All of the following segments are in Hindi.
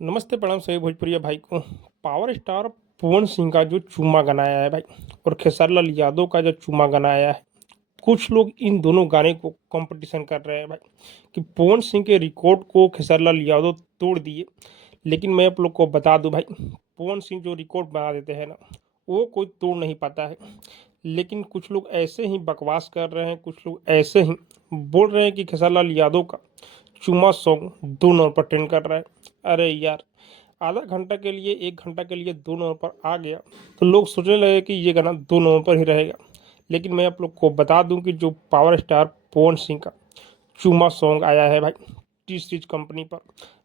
नमस्ते प्रणाम सभी भोजपुरिया भाई को। पावर स्टार पवन सिंह का जो चूमा गाना आया है भाई, और खेसारी लाल यादव का जो चूमा गाना आया है, कुछ लोग इन दोनों गाने को कंपटीशन कर रहे हैं भाई कि पवन सिंह के रिकॉर्ड को खेसारी लाल यादव तोड़ दिए। लेकिन मैं आप लोग को बता दूं भाई, पवन सिंह जो रिकॉर्ड बना देते हैं ना, वो कोई तोड़ नहीं पाता है। लेकिन कुछ लोग ऐसे ही बकवास कर रहे हैं, कुछ लोग ऐसे ही बोल रहे हैं कि खेसारी लाल यादव का चूमा सॉन्ग 2 नंबर पर ट्रेंड कर रहा है। अरे यार, आधा घंटा के लिए 1 घंटा के लिए 2 नंबर पर आ गया तो लोग सोचने लगे कि ये गाना 2 नंबर पर ही रहेगा। लेकिन मैं आप लोग को बता दूं कि जो पावर स्टार पवन सिंह का चूमा सॉन्ग आया है भाई, टी सीरीज कंपनी पर,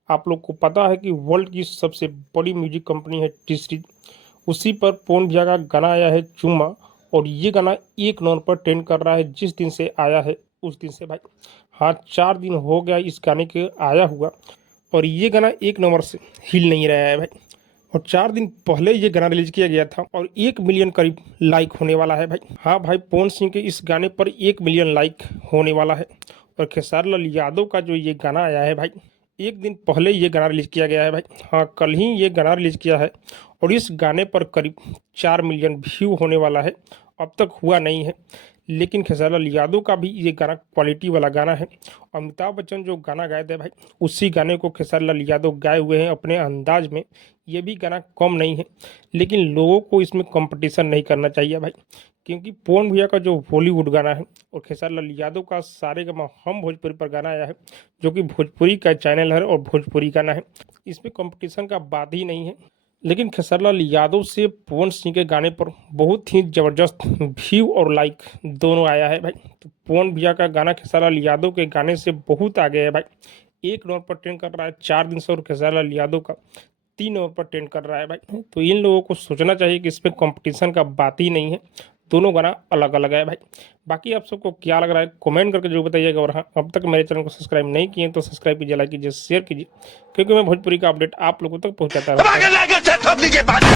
आप लोग को पता है कि वर्ल्ड की सबसे बड़ी म्यूजिक कंपनी है टी सीरीज, उसी पर पवन भैया का गाना आया है चूमा। और ये गाना 1 नंबर पर ट्रेंड कर रहा है जिस दिन से आया है उस दिन से भाई। हाँ, 4 दिन हो गया इस गाने के आया हुआ, और ये गाना 1 नंबर से हिल नहीं रहा है भाई। और 4 दिन पहले ये गाना रिलीज किया गया था और 1 मिलियन करीब लाइक होने वाला है भाई। हाँ भाई, पवन सिंह के इस गाने पर 1 मिलियन लाइक होने वाला है। और खेसारी लाल यादव का जो ये गाना आया है भाई, 1 दिन पहले ये गाना रिलीज किया गया है भाई। हाँ, कल ही ये गाना रिलीज किया है और इस गाने पर करीब 4 मिलियन व्यू होने वाला है। अब तक हुआ नहीं है, लेकिन खेसारी लाल यादव का भी ये गाना क्वालिटी वाला गाना है। अमिताभ बच्चन जो गाना गाए थे भाई, उसी गाने को खेसारी लाल यादव गाए हुए हैं अपने अंदाज में। ये भी गाना कम नहीं है, लेकिन लोगों को इसमें कंपटीशन नहीं करना चाहिए भाई, क्योंकि पवन भैया का जो बॉलीवुड गाना है और खेसारी लाल यादव का सारेगामा हम भोजपुरी पर गाना आया है, जो कि भोजपुरी का चैनल है और भोजपुरी गाना है, इसमें कंपटीशन का बात ही नहीं है। लेकिन खेसारी लाल यादव से पवन सिंह के गाने पर बहुत ही ज़बरदस्त व्यू और लाइक दोनों आया है भाई। तो पवन भैया का गाना खेसारी लाल यादव के गाने से बहुत आगे है भाई। 1 नंबर पर ट्रेंड कर रहा है 4 दिन से, और खेसारी लाल यादव का 3 नंबर पर ट्रेंड कर रहा है भाई। तो इन लोगों को सोचना चाहिए कि इसमें कंपटीशन का बात ही नहीं है, दोनों गाना अलग अलग है भाई। बाकी आप सबको क्या लग रहा है कमेंट करके जो बताइएगा। और हाँ, अब तक मेरे चैनल को सब्सक्राइब नहीं किए तो सब्सक्राइब कीजिए, लाइक कीजिए, शेयर कीजिए, क्योंकि मैं भोजपुरी का अपडेट आप लोगों तक पहुंचाता रहता हूं।